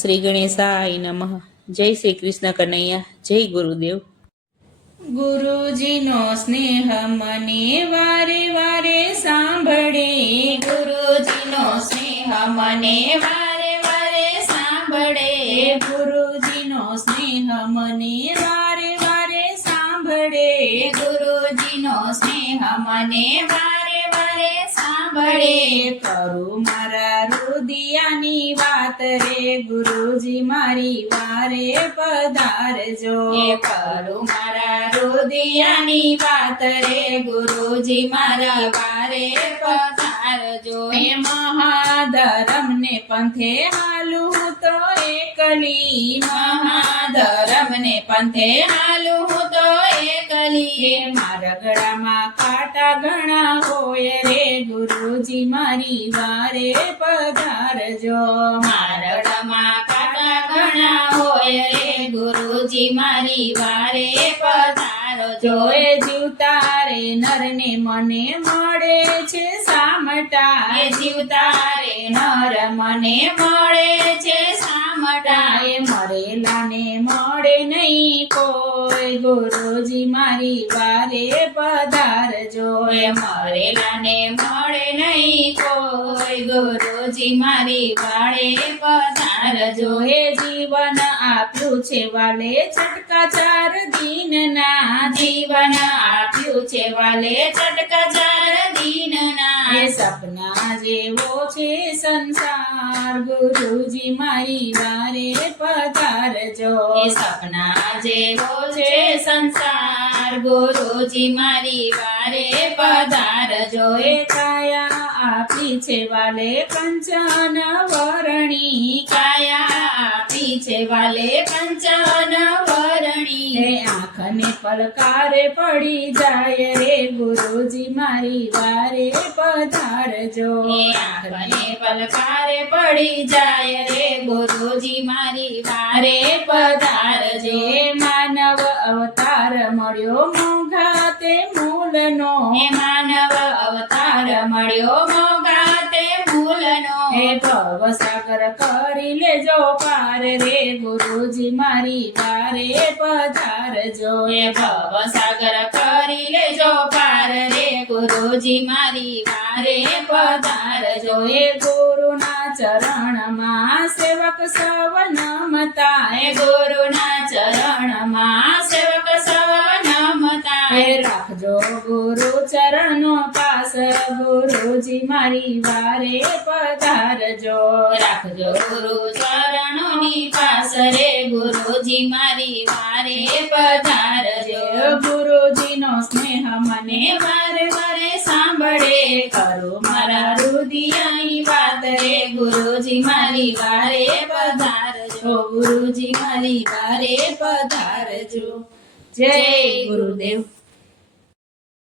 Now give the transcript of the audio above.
શ્રી ગણેશાય નમઃ। જય શ્રી કૃષ્ણ કનૈયા, જય ગુરુદેવ। ગુરુજીનો સ્નેહ મને વારે વારે સાંભળે, ગુરુજીનો સ્નેહ મને વારે વારે સાંભળે, ગુરુજીનો સ્નેહ મને વારે વારે સાંભળે, ગુરુજીનો સ્નેહ મને વારે વારે સાંભળે। કરું મારા રુદિયાની વાત રે, ગુરુજી મારી વારે પધારજો। કરું મારા રુદિયાની વાત રે, ગુરુજી મારા વારે પધારજો। મહાધરમને પંથે હાલું તો એકલી, મહાધરમને પંથે હાલું હું તો એકલી, મારા ગળામાં કાંટા ઘણા હોય રે, ગુરુજી મારી વારે પધારજો। મારડામાં કાંટા ઘણા હોય રે, ગુરુજી મારી વારે પધારજો। એ જીવતા રે નરને મને મળે છે સામટા, એ જીવતા રે નર મને મળે છે સામટા, એ મરેલાને મળે નહીં કોઈ, ગુરુજી મારી વારે પધારજો। એ મરેલાને મળે નહીં કોઈ, ગુરુજી મારી વારે પધારજો। એ જીવન આપ્યું છે વાલે છટકા 4 દિનના, જીવન આપ્યું છે વાલે છટકા 4 દિનના, એ સપના જેવો છે સંસાર, ગુરુજી મારી વારે પધારજો। એ સપના જેવો છે સંસાર, ગુરુજી મારી વારે પધારજો। એ કાયા આપી છે વાલે કંચન વરણી, કાયા આપી છે વાલે કંચન વરણી, એ આંખને પલકારે પડી જાય રે, ગુરુજી મારી વારે પધારજો। એ આંખને પલકારે પડી જાય રે, ગુરુજી મારી વારે પધારજો। એ માનવ અવતાર મળ્યો મોંઘા તે મૂલનો, એ માનવ અવતાર મળ્યો મોંઘા તે મૂલનો, એ ભવસાગર કરી લેજો પાર રે, ગુરુજી મારી વારે પધારજો। એ ભવસાગર કરી લેજો પાર રે, ગુરુજી મારી વારે પધારજો। એ ગુરુના ચરણમાં સેવક સવ નમતા, એ ગુરુના ચરણમાં સેવક સવ નમતા, એ રાખજો ગુરુ ચરણનો પાસ, ગુરુજી મારી વારે પધારજો। રાખજો ગુરુ ચરણોની પાસ રે, ગુરુજી મારી વારે પધારજો। ગુરુજીનો સ્નેહ મને વારે વારે સાંભળે, કરું મારા રુદિયાની વાત રે, ગુરુજી મારી વારે પધારજો। ગુરુજી મારી વારે પધારજો। જય ગુરુદેવ।